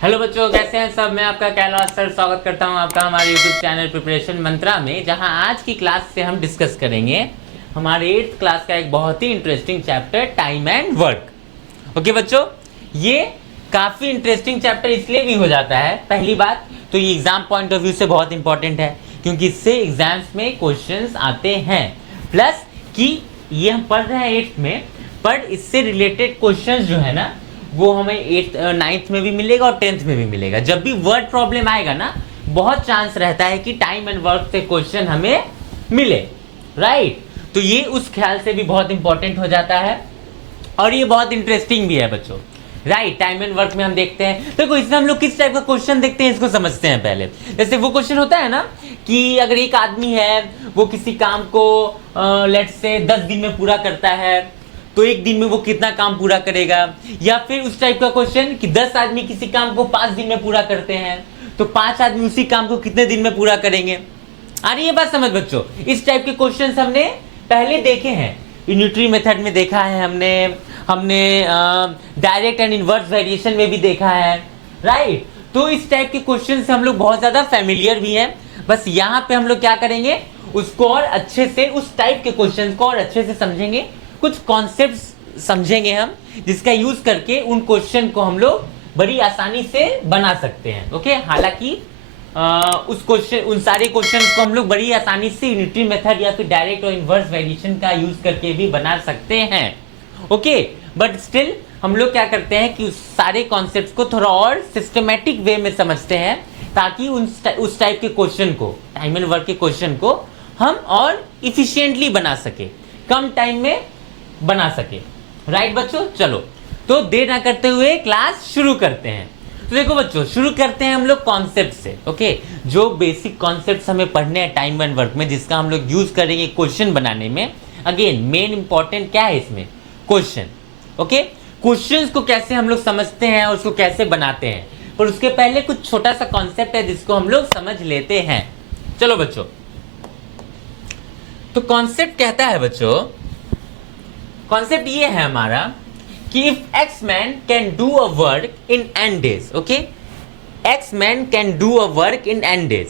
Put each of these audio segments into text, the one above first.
Hello बच्चों, कैसे हैं सब। मैं आपका कैलाश सर स्वागत करता हूं आपका हमारे यूट्यूब चैनल प्रिपरेशन मंत्रा में, जहां आज की क्लास से हम डिस्कस करेंगे हमारे 8th क्लास का एक बहुत ही interesting chapter time and work. Okay बच्चों, ये काफ़ी इंटरेस्टिंग चैप्टर इसलिए भी हो जाता है, पहली बात तो ये एग्जाम पॉइंट ऑफ व्यू से बहुत इंपॉर्टेंट है क्योंकि इससे एग्जाम्स में क्वेश्चंस आते हैं, प्लस कि ये हम पढ़ रहे हैं 8th में, पर इससे रिलेटेड क्वेश्चंस जो है ना वो हमें 8th 9th में भी मिलेगा और 10th में भी मिलेगा। जब भी वर्ड प्रॉब्लम आएगा ना, बहुत चांस रहता है कि टाइम एंड वर्क से क्वेश्चन हमें मिले, राइट। तो ये उस ख्याल से भी बहुत इंपॉर्टेंट हो जाता है और ये बहुत इंटरेस्टिंग भी है बच्चों, राइट। टाइम एंड वर्क में हम देखते हैं, देखो इसमें हम लोग किस टाइप का क्वेश्चन देखते हैं इसको समझते हैं पहले। जैसे वो क्वेश्चन होता है ना कि अगर एक आदमी है वो किसी काम को लेट्स से 10 दिन में पूरा करता है, तो एक दिन में वो कितना काम पूरा करेगा। या फिर उस टाइप का क्वेश्चन कि 10 आदमी किसी काम को 5 दिन में पूरा करते हैं, तो 5 आदमी उसी काम को कितने दिन में पूरा करेंगे। आ रही है बात समझ बच्चों। इस टाइप के क्वेश्चंस हमने पहले देखे हैं, यूनिटरी मेथड में देखा है हमने डायरेक्ट एंड इनवर्स वेरिएशन में भी देखा है, राइट। तो इस टाइप के क्वेश्चन से हम लोग बहुत ज्यादा फेमिलियर भी हैं। बस यहाँ पे हम लोग क्या करेंगे, उसको और अच्छे से, उस टाइप के क्वेश्चन को और अच्छे से समझेंगे, कुछ कॉन्सेप्ट्स समझेंगे हम, जिसका यूज करके उन क्वेश्चन को हम लोग बड़ी आसानी से बना सकते हैं। ओके, हालांकि उन सारे क्वेश्चंस को हम लोग बड़ी आसानी से यूनिटरी मेथड या फिर डायरेक्ट और इनवर्स वेरिएशन का यूज करके भी बना सकते हैं। ओके, बट स्टिल हम लोग क्या करते हैं कि उस सारे कॉन्सेप्ट्स को थोड़ा और सिस्टमेटिक वे में समझते हैं, ताकि उस टाइप के क्वेश्चन को, टाइम एंड वर्क के क्वेश्चन को हम और इफिशिएंटली बना सके, कम टाइम में बना सके, राइट बच्चों। चलो तो देर ना करते हुए क्लास शुरू करते हैं। तो देखो बच्चों, शुरू करते हैं हम लोग कॉन्सेप्ट से। ओके, जो बेसिक कॉन्सेप्ट्स हमें पढ़ने हैं टाइम एंड वर्क में, जिसका हम लोग यूज करेंगे क्वेश्चन बनाने में। अगेन मेन इंपॉर्टेंट क्या है इसमें, क्वेश्चन। ओके, क्वेश्चंस को कैसे हम लोग समझते हैं और उसको कैसे बनाते हैं, पर उसके पहले कुछ छोटा सा कॉन्सेप्ट है जिसको हम लोग समझ लेते हैं। चलो बच्चों, तो कॉन्सेप्ट कहता है बच्चों, कॉन्सेप्ट ये है हमारा कि if x man can do a work in n days, okay, x man can do a work in n days.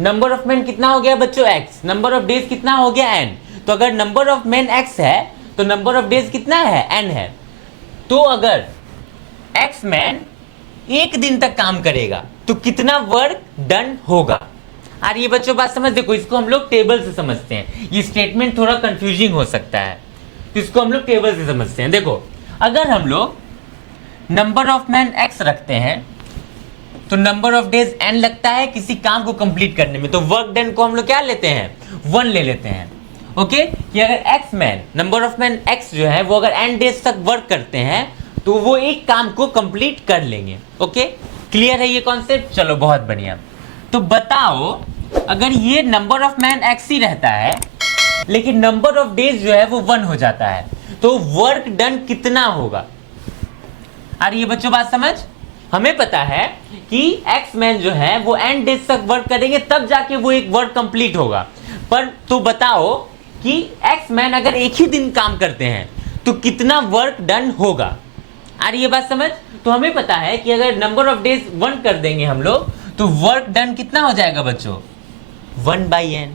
Number of man कितना हो गया बच्चों, x, नंबर ऑफ डेज कितना हो गया n। तो अगर नंबर ऑफ मैन x है तो नंबर ऑफ डेज कितना है, n है। तो अगर एक्स मैन एक दिन तक काम करेगा तो कितना वर्क डन होगा। आ रही है बच्चों बात समझ। देखो इसको हम लोग टेबल से समझते हैं, ये स्टेटमेंट थोड़ा कंफ्यूजिंग हो सकता है, तो इसको हम लोग टेबल से समझते हैं। देखो अगर हम लोग नंबर ऑफ मैन x रखते हैं तो नंबर ऑफ डेज n लगता है किसी काम को कंप्लीट करने में, तो वर्क डन को हम लोग क्या लेते हैं, 1 ले लेते हैं। ओके, कि अगर x man, number of man x जो है वो अगर n डेज तक वर्क करते हैं तो वो एक काम को कंप्लीट कर लेंगे। ओके, क्लियर है ये कॉन्सेप्ट। चलो बहुत बढ़िया। तो बताओ अगर ये नंबर ऑफ मैन x ही रहता है लेकिन नंबर ऑफ डेज जो है वो 1 हो जाता है, तो वर्क डन कितना होगा। आ रही है बच्चों बात समझ। हमें पता है कि एक्स मैन जो है वो n डेज तक वर्क करेंगे तब जाके वो एक वर्क कंप्लीट होगा, पर तो बताओ कि एक्स मैन अगर एक ही दिन काम करते हैं तो कितना वर्क डन होगा। आ रही है बात समझ। तो हमें पता है कि अगर नंबर ऑफ डेज 1 कर देंगे हम लोग तो वर्क डन कितना हो जाएगा बच्चों, 1/n,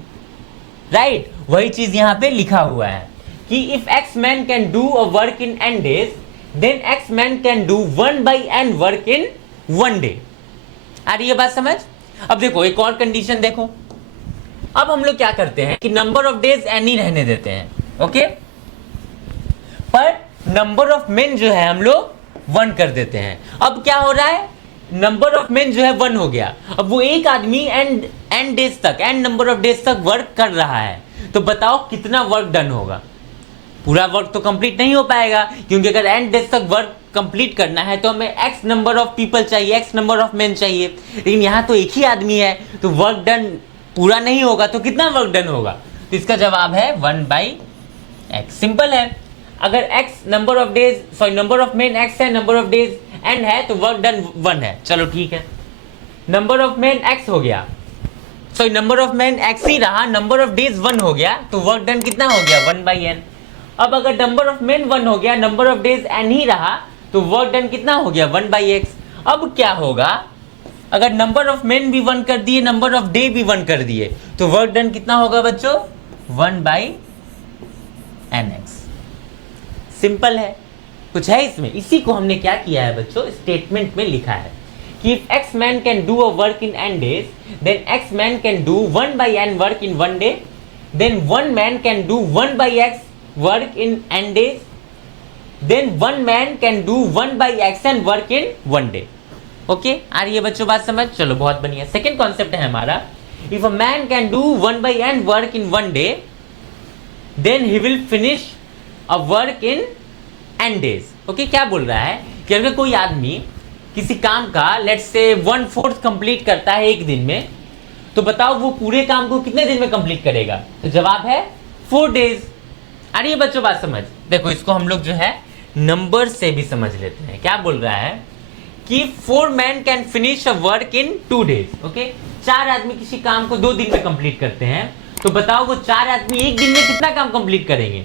राइट। वही चीज यहां पे लिखा हुआ है कि if x man can do a work in n days then x man can do 1/n work in 1 day. आ रही है बात समझ। अब देखो एक और कंडीशन देखो, अब हम लोग क्या करते हैं कि नंबर ऑफ डेज n ही रहने देते हैं, ओके, पर नंबर ऑफ मेन जो है हम लोग 1 कर देते हैं। अब क्या हो रहा है, नंबर ऑफ मेन जो है 1 हो गया, अब वो एक आदमी n डेज तक, n नंबर ऑफ डेज तक वर्क कर रहा है, तो बताओ कितना वर्क डन होगा। पूरा वर्क तो कंप्लीट नहीं हो पाएगा, क्योंकि अगर n डेज तक वर्क कंप्लीट करना है तो हमें x नंबर ऑफ पीपल चाहिए, x नंबर ऑफ मेन चाहिए, लेकिन यहाँ तो एक ही आदमी है तो वर्क डन पूरा नहीं होगा, तो कितना वर्क डन होगा। तो इसका जवाब है 1/x। सिंपल है। अगर x number of days, sorry number of main x है, नंबर ऑफ डेज n है, तो वर्क डन 1 है। चलो ठीक है, नंबर ऑफ मेन x हो गया, sorry number of man x ही रहा, नंबर ऑफ डेज 1 हो गया, तो वर्क डन कितना हो गया, 1/n। अब अगर नंबर ऑफ मैन 1 हो गया, नंबर ऑफ डेज n ही रहा, तो वर्क डन कितना हो गया, 1/x। अब क्या होगा, अगर नंबर ऑफ मेन भी 1 कर दिए, नंबर ऑफ डे भी 1 कर दिए, तो वर्क डन कितना होगा बच्चों, 1/nx। सिंपल है, कुछ है इसमें? इसी को हमने क्या किया है बच्चों, स्टेटमेंट में लिखा है कि if x man can do a work in n days, then x man can do 1/n work in 1 day, then 1 man can do 1/x work in n days, then 1 man can do 1/xn work in 1 day। Okay, आ रही है बच्चों बात समझ? चलो बहुत बढ़िया। Second concept है हमारा, if a man can do 1/n work in 1 day, then he will finish a work in n days। Okay, क्या बोल रहा है कि अगर कोई आदमी किसी काम का लेट्स से 1/4 कंप्लीट करता है एक दिन में, तो बताओ वो पूरे काम को कितने दिन में कंप्लीट करेगा? तो जवाब है 4 days। आ रही है बच्चों बात समझ? देखो इसको हम लोग जो है नंबर से भी समझ लेते हैं। क्या बोल रहा है कि 4 man can finish a work in 2 days। Okay, 4 आदमी किसी काम को 2 दिन में कंप्लीट करते हैं, तो बताओ वो 4 आदमी एक दिन में कितना काम कंप्लीट करेंगे?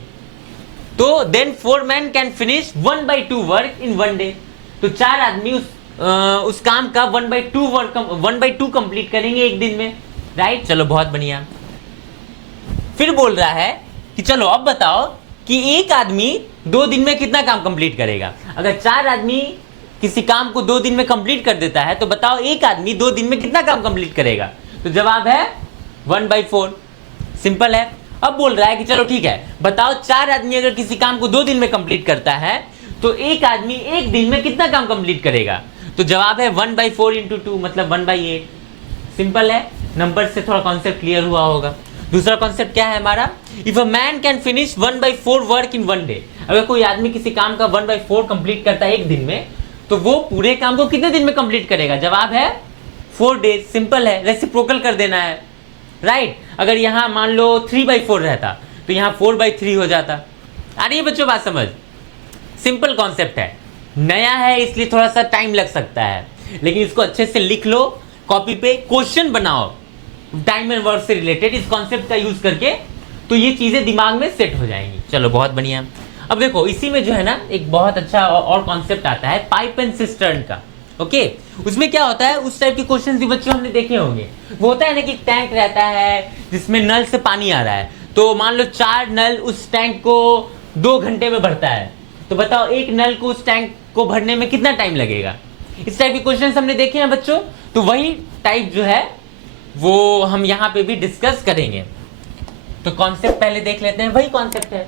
तो then 4 man can finish 1/2 work in 1 day. तो 4 आदमी उस काम का 1/2 कंप्लीट करेंगे एक दिन में, राइट? चलो बहुत बढ़िया। फिर बोल रहा है कि चलो अब बताओ कि एक आदमी 2 दिन में कितना काम कंप्लीट करेगा? अगर 4 आदमी किसी काम को 2 दिन में कंप्लीट कर देता है, तो बताओ एक आदमी 2 दिन में कितना काम कंप्लीट करेगा? तो जवाब है 1/4। सिंपल है। अब बोल रहा है कि चलो ठीक है, बताओ 4 आदमी अगर किसी काम को 2 दिन में कंप्लीट करता है, तो एक आदमी एक दिन में कितना काम कंप्लीट करेगा? तो जवाब है 1/4 इंटू 2 मतलब 1/8। सिंपल है, नंबर से थोड़ा कॉन्सेप्ट क्लियर हुआ होगा। दूसरा कॉन्सेप्ट क्या है हमारा, if a man can finish 1/4 work in 1 day. अगर कोई आदमी किसी काम का 1/4 कंप्लीट करता है एक दिन में, तो वो पूरे काम को कितने दिन में कंप्लीट करेगा? जवाब है 4 डेज। सिंपल है, रेसिप्रोकल कर देना है, राइट? अगर यहाँ मान लो 3/4 रहता, तो यहाँ 4/3 हो जाता। आ रही है बच्चों बात समझ? सिंपल कॉन्सेप्ट है, नया है इसलिए थोड़ा सा टाइम लग सकता है, लेकिन इसको अच्छे से लिख लो, कॉपी पे क्वेश्चन बनाओ टाइम एंड वर्क से रिलेटेड इस कॉन्सेप्ट का यूज करके, तो ये चीजें दिमाग में सेट हो जाएंगी। चलो बहुत बढ़िया। अब देखो इसी में जो है ना एक बहुत अच्छा और कॉन्सेप्ट आता है पाइप एंड सिस्टर्न का। ओके, उसमें क्या होता है, उस टाइप के क्वेश्चन भी बच्चों हमने देखे होंगे। वो होता है ना कि टैंक रहता है जिसमें नल से पानी आ रहा है, तो मान लो 4 नल उस टैंक को 2 घंटे में भरता है, तो बताओ एक नल को उस टैंक को भरने में कितना टाइम लगेगा? इस टाइप के क्वेश्चन हमने देखे हैं बच्चों। तो वही टाइप जो है वो हम यहाँ पे भी डिस्कस करेंगे। तो कॉन्सेप्ट पहले देख लेते हैं, वही कॉन्सेप्ट है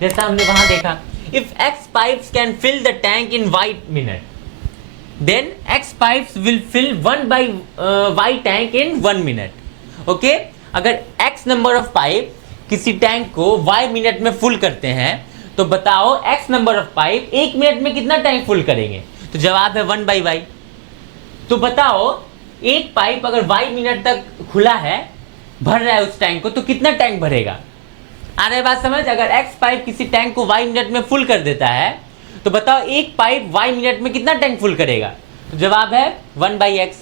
जैसा हमने वहां देखा। If x pipes can fill the tank in y minute, then x pipes will fill 1/y tank in 1 minute. Okay, अगर x नंबर ऑफ पाइप किसी टैंक को y मिनट में फुल करते हैं, तो बताओ x number of pipe 1 minute में कितना टैंक फुल करेंगे? तो जवाब है 1/y। तो बताओ एक पाइप अगर y मिनट तक खुला है, भर रहा है उस टैंक को, तो कितना टैंक भरेगा? आ रहा है बात समझ? अगर x पाइप किसी टैंक को y मिनट में फुल कर देता है, तो बताओ एक पाइप y मिनट में कितना टैंक फुल करेगा? तो जवाब है 1/x।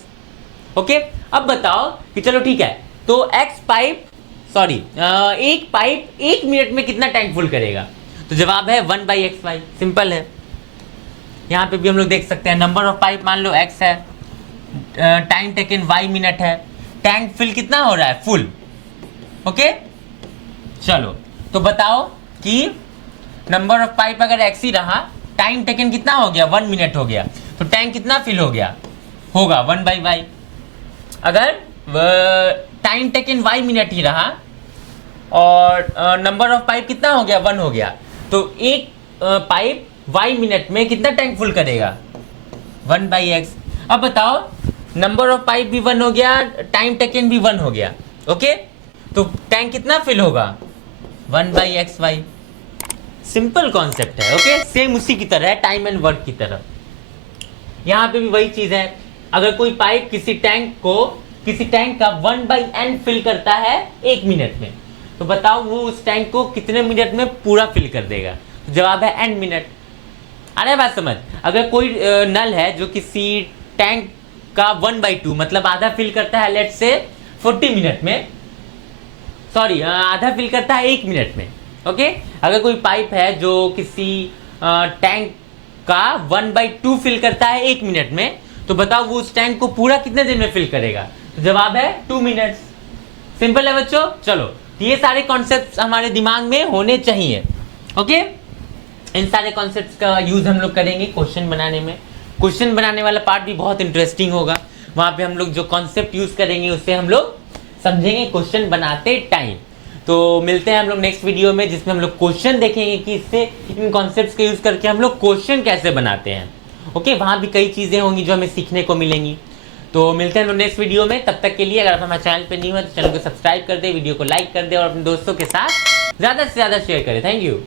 ओके, अब बताओ कि चलो ठीक है, तो एक पाइप 1 मिनट में कितना टैंक फुल करेगा? तो जवाब है 1/xy। सिंपल है। यहाँ पे भी हम लोग देख सकते हैं, नंबर ऑफ पाइप मान लो x है, टाइम टेकन y मिनट है, टैंक फिल कितना हो रहा है? फुल। ओके, चलो तो बताओ कि नंबर ऑफ पाइप अगर x ही रहा, टाइम टेकन कितना हो गया? 1 मिनट हो गया, तो टैंक कितना फिल हो गया? होगा 1/y। अगर टाइम टेकन y मिनट ही रहा और नंबर ऑफ पाइप कितना हो गया? 1 हो गया, तो एक पाइप y मिनट में कितना टैंक फुल करेगा? 1/x। अब बताओ नंबर ऑफ पाइप भी 1 हो गया, टाइम टेकन भी 1 हो गया। ओके, तो टैंक कितना फिल होगा? 1/xy। सिंपल कॉन्सेप्ट है। ओके, सेम उसी की तरह है, टाइम एंड वर्क की तरह। यहाँ पे भी वही चीज है, अगर कोई पाइप किसी टैंक का 1/n फिल करता है 1 मिनट में, तो बताओ वो उस टैंक को कितने मिनट में पूरा फिल कर देगा? तो जवाब है n मिनट। आ रहा है बात समझ? अगर कोई नल है जो किसी टैंक का 1/2 मतलब आधा फिल करता है, लेट्स से 40 मिनट में, आधा फिल करता है 1 मिनट में। ओके, अगर कोई पाइप है जो किसी टैंक का 1/2 फिल करता है 1 मिनट में, तो बताओ वो उस टैंक को पूरा कितने दिन में फिल करेगा? तो जवाब है 2 मिनट्स। सिंपल है बच्चों। चलो, ये सारे कॉन्सेप्ट्स हमारे दिमाग में होने चाहिए। ओके, इन सारे कॉन्सेप्ट्स का यूज हम लोग करेंगे क्वेश्चन बनाने में। क्वेश्चन बनाने वाला पार्ट भी बहुत इंटरेस्टिंग होगा। वहां पे हम लोग जो कॉन्सेप्ट यूज करेंगे उससे हम लोग समझेंगे क्वेश्चन बनाते टाइम। तो मिलते हैं हम लोग नेक्स्ट वीडियो में, जिसमें हम लोग क्वेश्चन देखेंगे कि इससे इन कॉन्सेप्ट्स का यूज करके हम लोग क्वेश्चन कैसे बनाते हैं। ओके, वहां भी कई चीजें होंगी जो हमें सीखने को मिलेंगी। तो मिलते हैं हम लोग नेक्स्ट वीडियो में। तब तक के लिए अगर आप हमारे चैनल पे नहीं हो तो चैनल को सब्सक्राइब कर दे, वीडियो को लाइक कर दे और अपने दोस्तों के साथ ज़्यादा से ज़्यादा शेयर करें। Thank you.